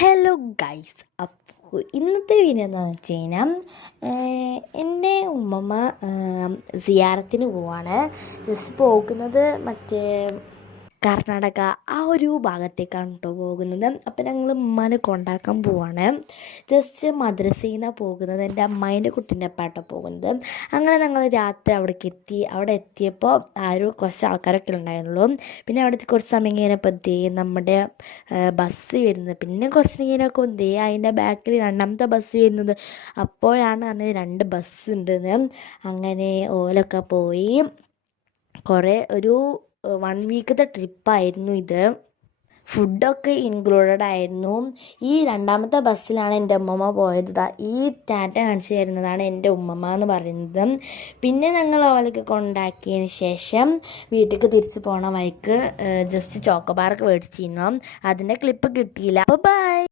Hello guys, അപ്പോൾ ഇന്നത്തെ video എന്താണെന്ന് വെച്ച് കഴിഞ്ഞാൽ എൻ്റെ ഉമ്മമ്മ സിയാറത്തിന് പോവാണ്. ജസ്റ്റ് പോകുന്നത് മറ്റേ കർണാടക ആ ഒരു ഭാഗത്തേക്കാണ് കേട്ടോ പോകുന്നത്. അപ്പം ഞങ്ങൾ ഉമ്മാനെ കൊണ്ടാക്കാൻ പോവാണ്. ജസ്റ്റ് മദ്രസയിൽ നിന്നാണ് പോകുന്നത്. എൻ്റെ അമ്മായിൻ്റെ കുട്ടീൻ്റെ അപ്പാട്ടോ പോകുന്നത്. അങ്ങനെ ഞങ്ങൾ രാത്രി അവിടേക്ക് എത്തി. അവിടെ എത്തിയപ്പോൾ കുറച്ച് ആൾക്കാരൊക്കെ ഉണ്ടായിരുന്നുള്ളൂ. പിന്നെ അവിടെ കുറച്ച് സമയം കഴിഞ്ഞപ്പോൾ നമ്മുടെ ബസ് വരുന്നത്. പിന്നെ കുറച്ച് കഴിഞ്ഞപ്പോൾ അതിൻ്റെ ബാക്കിൽ രണ്ടാമത്തെ ബസ് വരുന്നത്. അപ്പോഴാണ് പറഞ്ഞത് 2 ബസ് ഉണ്ടെന്ന്. അങ്ങനെ ഓലൊക്കെ പോയി. ഒരു 1 വീക്കത്തെ ട്രിപ്പായിരുന്നു ഇത്. ഫുഡൊക്കെ ഇൻക്ലൂഡഡ് ആയിരുന്നു. ഈ രണ്ടാമത്തെ ബസ്സിലാണ് എൻ്റെ ഉമ്മമ്മ പോയത്. ഈ ടാറ്റ കാണിച്ചു തരുന്നതാണ് എൻ്റെ ഉമ്മമ്മ എന്ന് പറയുന്നത്. പിന്നെ ഞങ്ങൾ അവൾക്ക് കൊണ്ടാക്കിയതിന് ശേഷം വീട്ടിലേക്ക് തിരിച്ച് പോണ വഴിക്ക് ജസ്റ്റ് ചോക്കോബാറൊക്കെ മേടിച്ചിരുന്നു. അതിൻ്റെ ക്ലിപ്പ് കിട്ടിയില്ല. അപ്പോൾ ബൈ.